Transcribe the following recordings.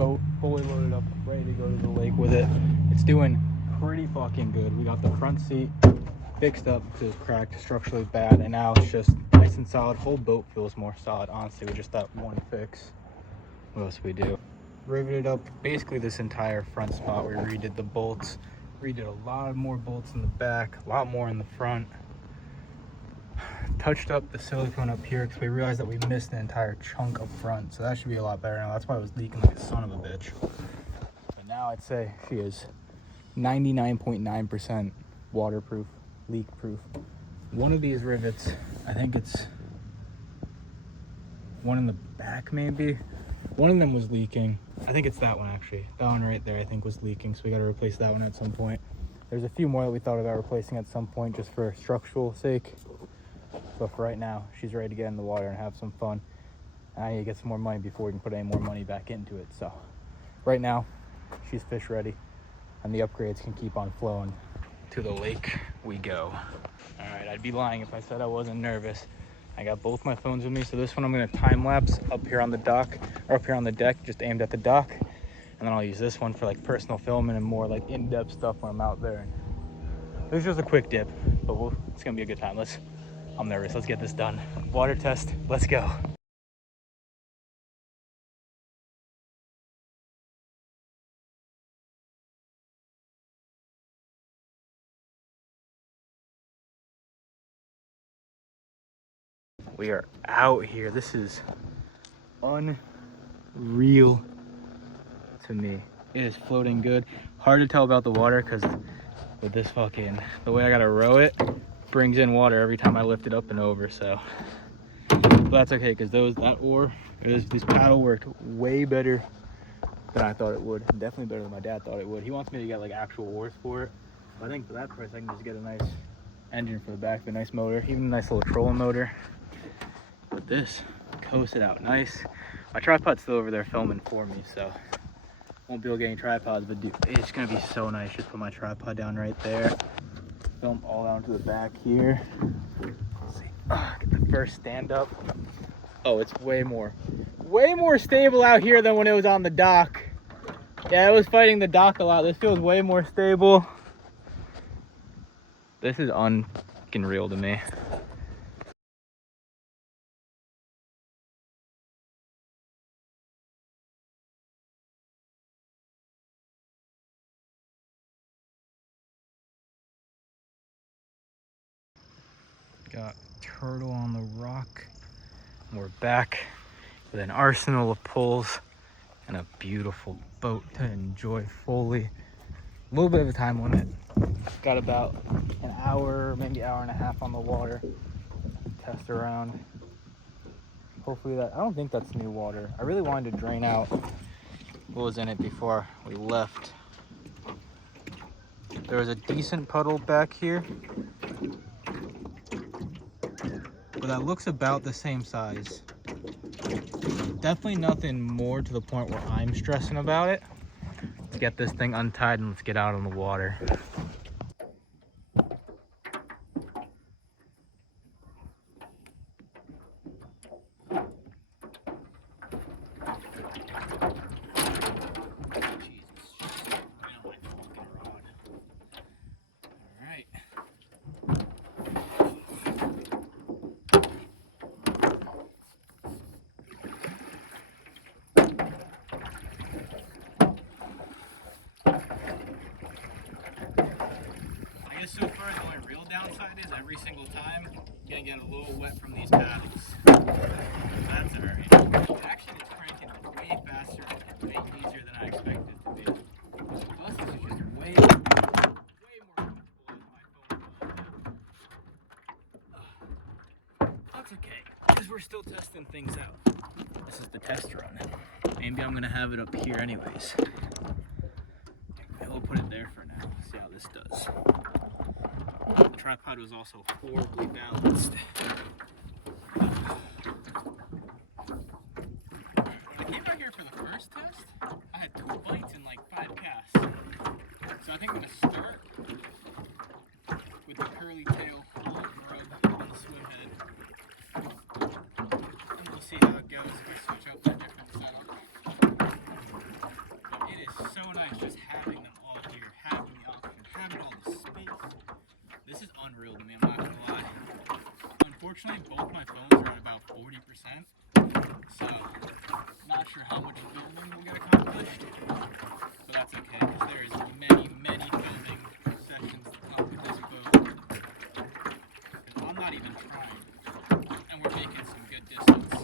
boat fully loaded up, ready to go to the lake with it. It's doing pretty fucking good. We got the front seat fixed up because it was cracked, structurally bad, and now it's just nice and solid. Whole boat feels more solid, honestly, with just that one fix. What else we do? Riveted up basically this entire front spot. We redid the bolts, redid a lot more bolts in the back, a lot more in the front. Touched up the silicone up here because we realized that we missed an entire chunk up front, so that should be a lot better now. That's why it was leaking like a son of a bitch. But now I'd say she is 99.9% waterproof, leak proof. One of these rivets, I think it's one in the back maybe, one of them was leaking. I think it's that one actually. That one right there I think was leaking, so we got to replace that one at some point. There's a few more that we thought about replacing at some point just for structural sake. But for right now, she's ready to get in the water and have some fun. And I need to get some more money before we can put any more money back into it. So right now, she's fish ready. And the upgrades can keep on flowing. To the lake we go. All right, I'd be lying if I said I wasn't nervous. I got both my phones with me. So this one I'm gonna time lapse up here on the dock, or up here on the deck, just aimed at the dock. And then I'll use this one for like personal filming and more like in-depth stuff when I'm out there. This is just a quick dip, but it's gonna be a good time. I'm nervous, let's get this done. Water test, let's go. We are out here. This is unreal to me. It is floating good. Hard to tell about the water because with this the way I gotta row it, brings in water every time I lift it up and over, so. But that's okay, because this paddle worked way better than I thought it would. Definitely better than my dad thought it would. He wants me to get like actual oars for it. But I think for that price, I can just get a nice engine for the back, a nice motor, even a nice little trolling motor. But this coasted out nice. My tripod's still over there filming for me, so won't be able to get any tripods, but dude, it's gonna be so nice. Just put my tripod down right there. Film all down to the back here. Let's see. Get the first stand up. Oh, it's way more stable out here than when it was on the dock. Yeah, it was fighting the dock a lot. This feels way more stable. This is un-fucking real to me. Got turtle on the rock. We're back with an arsenal of poles and a beautiful boat to enjoy fully. A little bit of a time limit. Got about an hour, maybe hour and a half on the water. Test around. Hopefully I don't think that's new water. I really wanted to drain out what was in it before we left. There was a decent puddle back here, but that looks about the same size. Definitely nothing more to the point where I'm stressing about it. Let's get this thing untied and let's get out on the water. So far, the only real downside is every single time gonna get a little wet from these paddles. That's alright. Actually, it's cranking way faster and way easier than I expected it to be. Plus, this is just way more comfortable as my phone. That's okay, because we're still testing things out. This is the test run. Maybe I'm gonna have it up here anyways. We'll put it there for now. See how this does. The tripod was also horribly balanced. When I came out here for the first test, I had 2 bites in like 5 casts. So I think I'm going to start with the curly tail rub on the swim head. And we'll see how it goes if I switch up to a different setup. just having them all here, having the option, having all the space. This is unreal to me, I'm not gonna lie. Unfortunately, both my phones are at about 40%, so not sure how much filming will get accomplished, but that's okay, because there is many filming sessions to come with this boat. I'm not even trying, and we're making some good distance.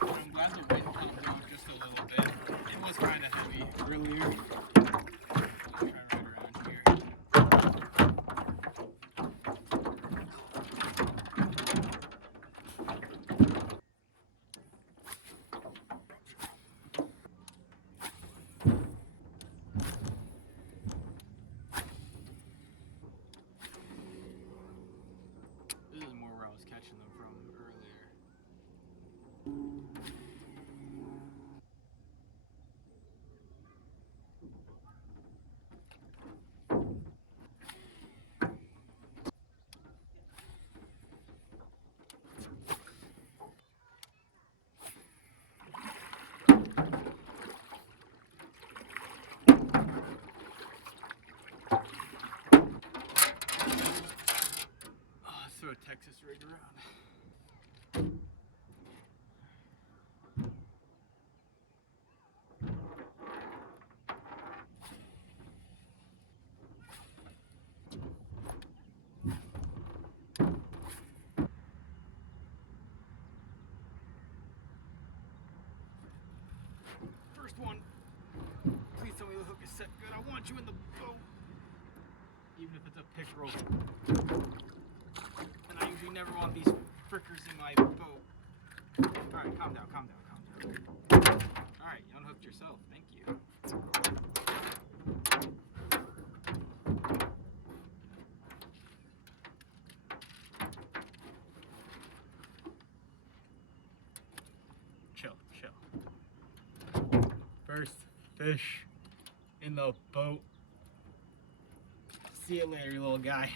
I'm glad the wind calmed down just a little bit. It was kind of heavy earlier. I'll try right around here. This is more where I was catching them from earlier. Let's throw a Texas rig around. First one. Please tell me the hook is set good. I want you in the boat. Even if it's a pickerel. And I usually never want these frickers in my boat. Alright, calm down. Alright, you unhooked yourself. Thank you. Chill. First fish in the boat. See you later, you little guy.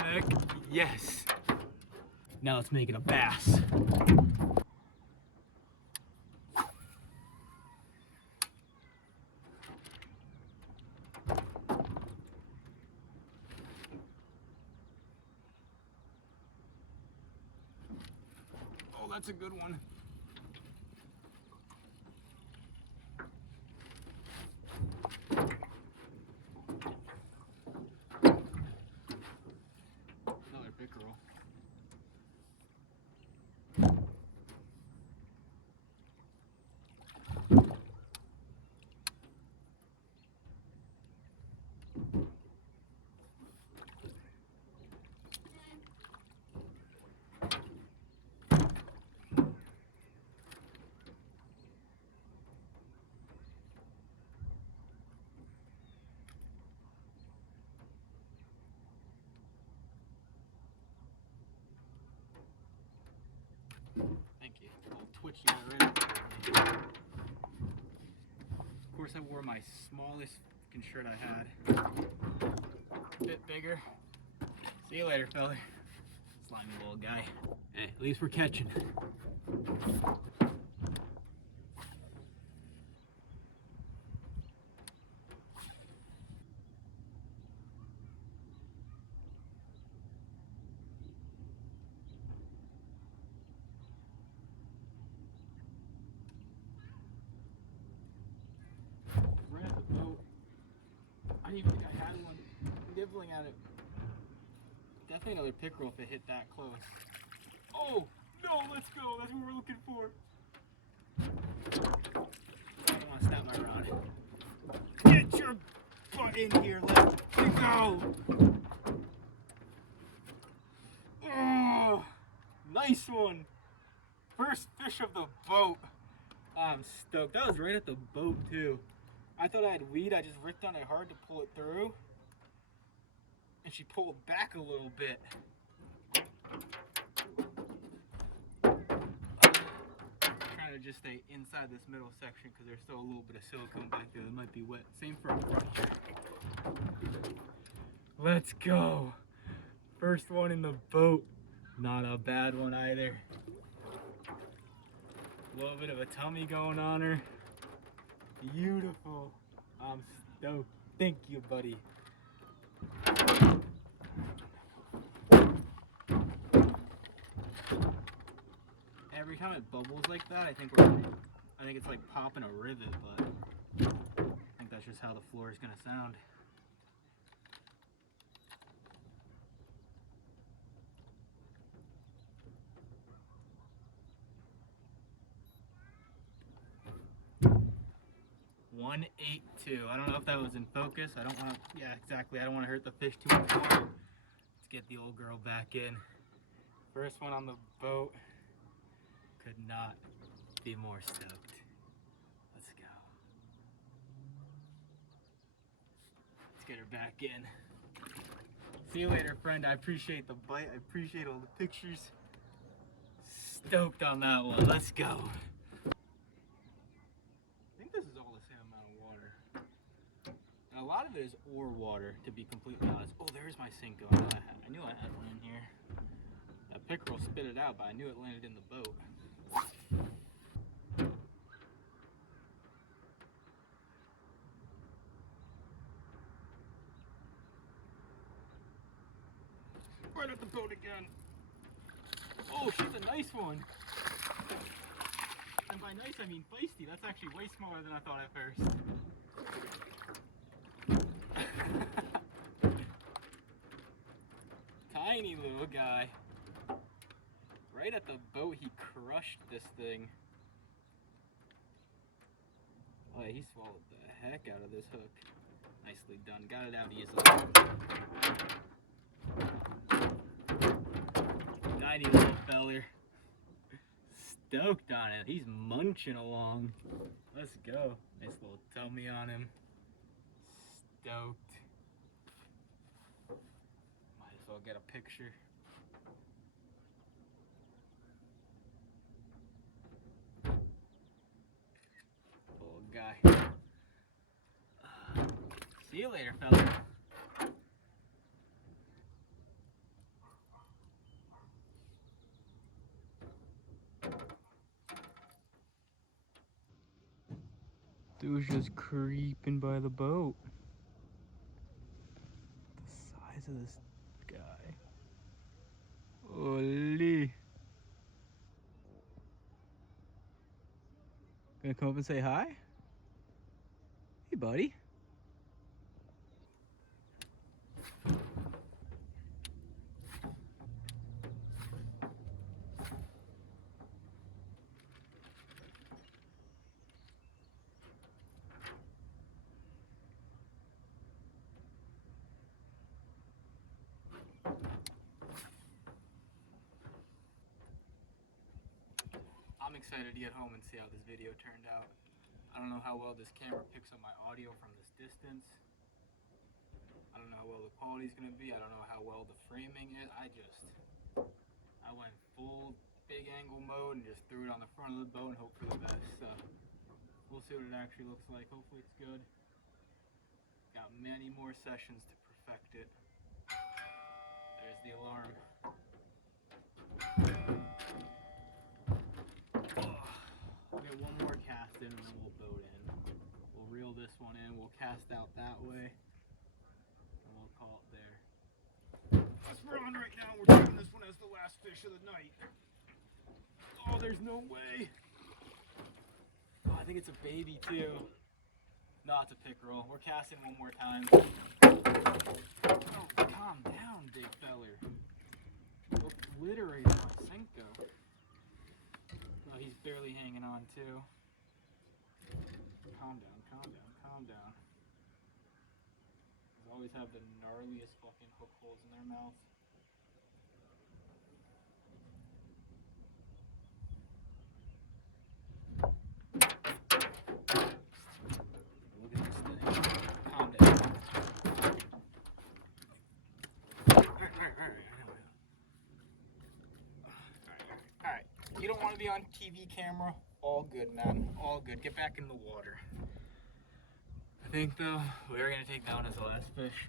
Heck yes. Now let's make it a bass. Oh, that's a good one. Another pickerel. Thank you. I'll twitch you right. Of course, I wore my smallest fucking shirt I had. A bit bigger. See you later, fella. Slimy little guy. Hey, at least we're catching. Right at the boat. I didn't even think I had one nibbling at it. Definitely another pickerel if it hit that close. Oh, no, let's go. That's what we're looking for. I don't want to snap my rod. Get your butt in here. Let's go. Oh, nice one. First fish of the boat. I'm stoked. That was right at the boat, too. I thought I had weed. I just ripped on it hard to pull it through. And she pulled back a little bit. Trying to just stay inside this middle section because there's still a little bit of silicone back there that might be wet. Same for our front. Let's go. First one in the boat. Not a bad one either. A little bit of a tummy going on her. Beautiful. I'm stoked. Thank you, buddy. Every time it bubbles like that, I think it's like popping a rivet, but I think that's just how the floor is gonna sound. $182. I don't know if that was in focus. I don't want to. Yeah, exactly. I don't want to hurt the fish too much more. Let's get the old girl back in. First one on the boat. Could not be more stoked. Let's go. Let's get her back in. See you later, friend. I appreciate the bite. I appreciate all the pictures. Stoked on that one. Let's go. I think this is all the same amount of water. And a lot of it is ore water, to be completely honest. Oh, there's my Cinco. I knew I had one in here. That pickerel spit it out, but I knew it landed in the boat. Right at the boat again. Oh, she's a nice one. And by nice, I mean feisty. That's actually way smaller than I thought at first. Tiny little guy. Right at the boat, he crushed this thing. Oh, yeah, he swallowed the heck out of this hook. Nicely done. Got it out easily. Tiny little feller. Stoked on it. He's munching along. Let's go. Nice little tummy on him. Stoked. Might as well get a picture. Little guy. See you later, fella. Dude's just creeping by the boat. The size of this guy. Holy. Gonna come up and say hi? Hey, buddy. I'm excited to get home and see how this video turned out. I don't know how well this camera picks up my audio from this distance. I don't know how well the quality is going to be. I don't know how well the framing is. I went full big angle mode and just threw it on the front of the boat and hope for the best. So we'll see what it actually looks like. Hopefully it's good. Got many more sessions to perfect it. There's the alarm. We'll get one more cast in and then we'll boat in. We'll reel this one in, we'll cast out that way, and we'll call it there. That's we're on right now. We're taking this one as the last fish of the night. Oh, there's no way. Oh, I think it's a baby too. No, it's a pickerel. We're casting one more time. Oh, calm down, big feller. Obliterated my Cinco. Oh, he's barely hanging on too. Calm down, calm down, calm down. They always have the gnarliest fucking hook holes in their mouth. Look at this thing. Calm down. Alright. You don't want to be on TV camera? All good, man. All good. Get back in the water. I think, though, we are going to take that one as the last fish.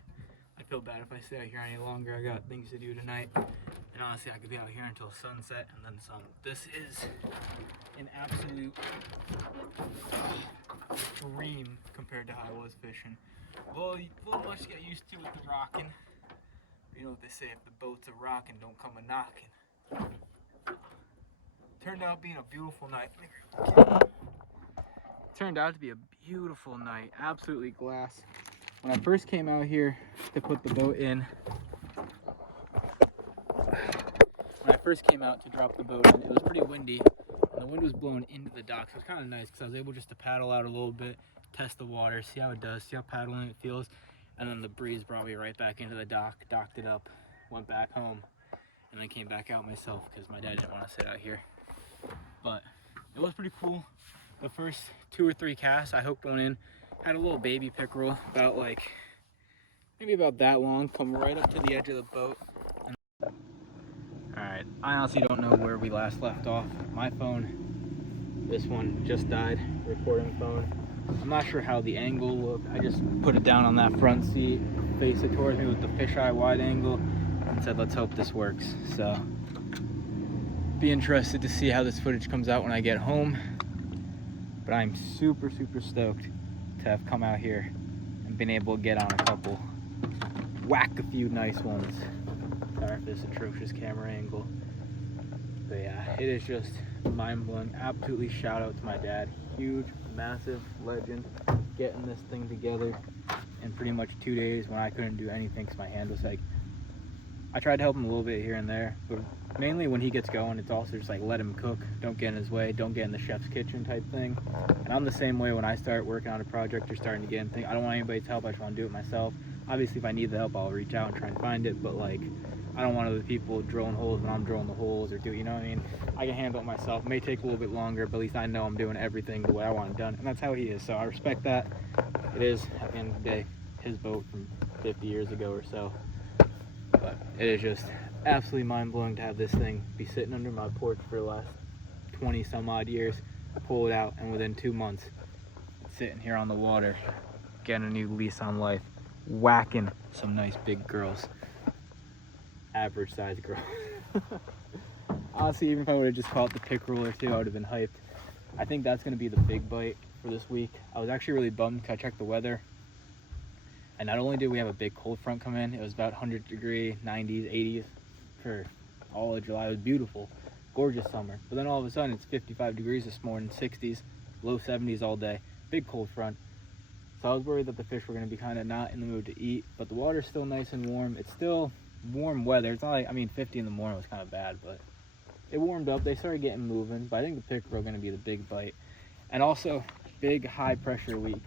I feel bad if I stay out here any longer. I got things to do tonight. And honestly, I could be out here until sunset and then some. This is an absolute dream. compared to how I was fishing. Well, a little much to get used to with the rocking. You know what they say, if the boat's a rocking, don't come a knocking. Turned out being a beautiful night. Turned out to be a beautiful night, absolutely glass. When I first came out here to put the boat in, when I first came out to drop the boat in, it was pretty windy, and the wind was blowing into the dock, so it was kind of nice because I was able just to paddle out a little bit, test the water, see how it does, see how paddling it feels, and then the breeze brought me right back into the dock, docked it up, went back home, and then came back out myself because my dad didn't want to sit out here. But it was pretty cool. The first 2 or 3 casts I hooked one in, had a little baby pickerel about like maybe about that long, come right up to the edge of the boat. Alright, I honestly don't know where we last left off. My phone, this one just died, recording phone. I'm not sure how the angle looked. I just put it down on that front seat, face it towards me with the fisheye wide angle, and said let's hope this works. So be interested to see how this footage comes out when I get home. But I'm super stoked to have come out here and been able to get on a couple, whack a few nice ones. Sorry for this atrocious camera angle. But yeah, it is just mind-blowing. Absolutely shout out to my dad. Huge, massive legend getting this thing together in pretty much 2 days when I couldn't do anything because my hand was like, I tried to help him a little bit here and there, but mainly when he gets going, it's also just like let him cook, don't get in his way, don't get in the chef's kitchen type thing. And I'm the same way when I start working on a project or starting to get in things. I don't want anybody's help, I just want to do it myself. Obviously if I need the help, I'll reach out and try and find it, but like I don't want other people drilling holes when I'm drilling the holes or you know what I mean? I can handle it myself. It may take a little bit longer, but at least I know I'm doing everything the way I want it done, and that's how he is. So I respect that. It is, at the end of the day, his boat from 50 years ago or so. But it is just absolutely mind-blowing to have this thing be sitting under my porch for the last 20 some odd years, pull it out, and within 2 months sitting here on the water getting a new lease on life, whacking some nice big girls, average size girls. Honestly, even if I would have just caught the pickerel or 2, I would have been hyped. I think that's going to be the big bite for this week. I was actually really bummed because I checked the weather, and not only did we have a big cold front come in, it was about 100-degree, 90s, 80s for all of July. It was beautiful, gorgeous summer. But then all of a sudden it's 55 degrees this morning, 60s, low 70s all day, big cold front. So I was worried that the fish were going to be kind of not in the mood to eat, but the water's still nice and warm. It's still warm weather. It's not like, I mean, 50 in the morning was kind of bad, but it warmed up. They started getting moving, but I think the pickerel are going to be the big bite. And also, big high pressure week.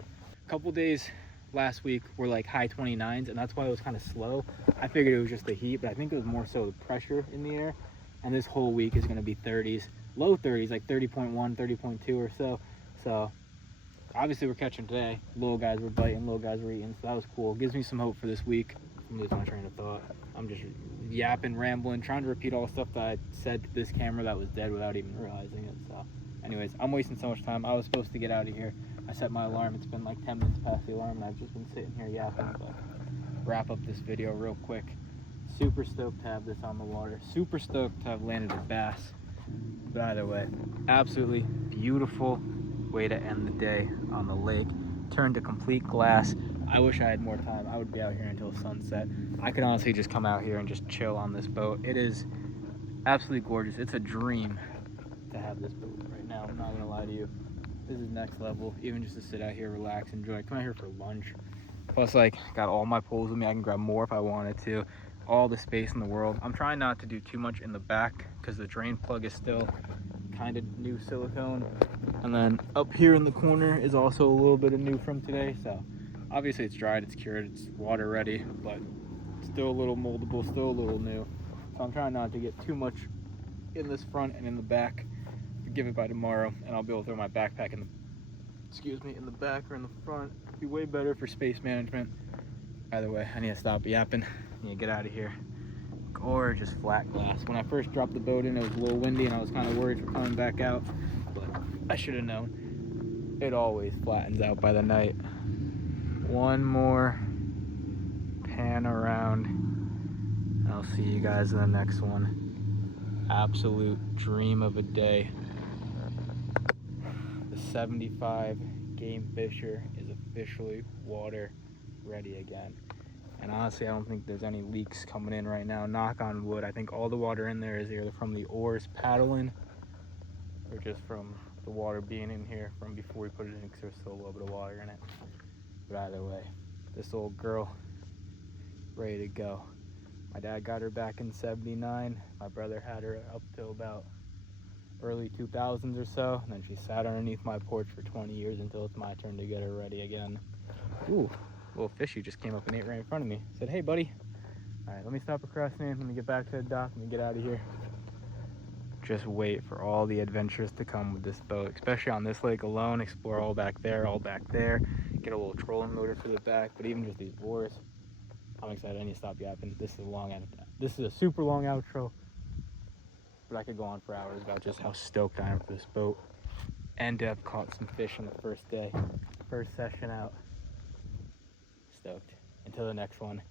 A couple days last week were like high 29s, and that's why it was kind of slow. I figured it was just the heat, but I think it was more so the pressure in the air. And this whole week is going to be 30s, low 30s, like 30.1, 30.2 or so. So obviously we're catching today. Little guys were biting, little guys were eating, so that was cool. Gives me some hope for this week. I'm losing my train of thought. I'm just yapping, rambling, trying to repeat all the stuff that I said to this camera that was dead without even realizing it. So anyways, I'm wasting so much time. I was supposed to get out of here. I set my alarm. It's been like 10 minutes past the alarm, and I've just been sitting here yapping. But wrap up this video real quick. Super stoked to have this on the water. Super stoked to have landed a bass. But either way, absolutely beautiful way to end the day on the lake. Turned to complete glass. I wish I had more time. I would be out here until sunset. I could honestly just come out here and just chill on this boat. It is absolutely gorgeous. It's a dream to have this boat right now. I'm not gonna lie to you. This is next level. Even just to sit out here, relax, enjoy. Come out here for lunch. Plus, like, got all my poles with me. I can grab more if I wanted to. All the space in the world. I'm trying not to do too much in the back because the drain plug is still kind of new silicone. And then up here in the corner is also a little bit of new from today. So obviously it's dried, it's cured, it's water ready, but still a little moldable, still a little new. So I'm trying not to get too much in this front and in the back. Give it by tomorrow, and I'll be able to throw my backpack in the, in the back or in the front. It'd be way better for space management. Either way, I need to stop yapping. I need to get out of here. Gorgeous flat glass. When I first dropped the boat in, it was a little windy, and I was kind of worried for coming back out, but I should have known. It always flattens out by the night. One more pan around, and I'll see you guys in the next one. Absolute dream of a day. The 75 GameFisher is officially water ready again. And honestly, I don't think there's any leaks coming in right now. Knock on wood. I think all the water in there is either from the oars paddling or just from the water being in here from before we put it in, because there's still a little bit of water in it. But either way, this old girl ready to go. My dad got her back in '79. My brother had her up till about early 2000s or so, and then she sat underneath my porch for 20 years until it's my turn to get her ready again. Ooh, little fishy just came up and ate right in front of me. Said, hey buddy. All right, let me stop procrastinating. Let me get back to the dock. Let me get out of here. Just wait for all the adventures to come with this boat, especially on this lake alone. Explore all back there, get a little trolling motor for the back, but even just these oars. I'm excited. I need to stop yapping. This is a super long outro, but I could go on for hours about just how stoked I am for this boat and to have caught some fish on the first day, first session out. Stoked. Until the next one.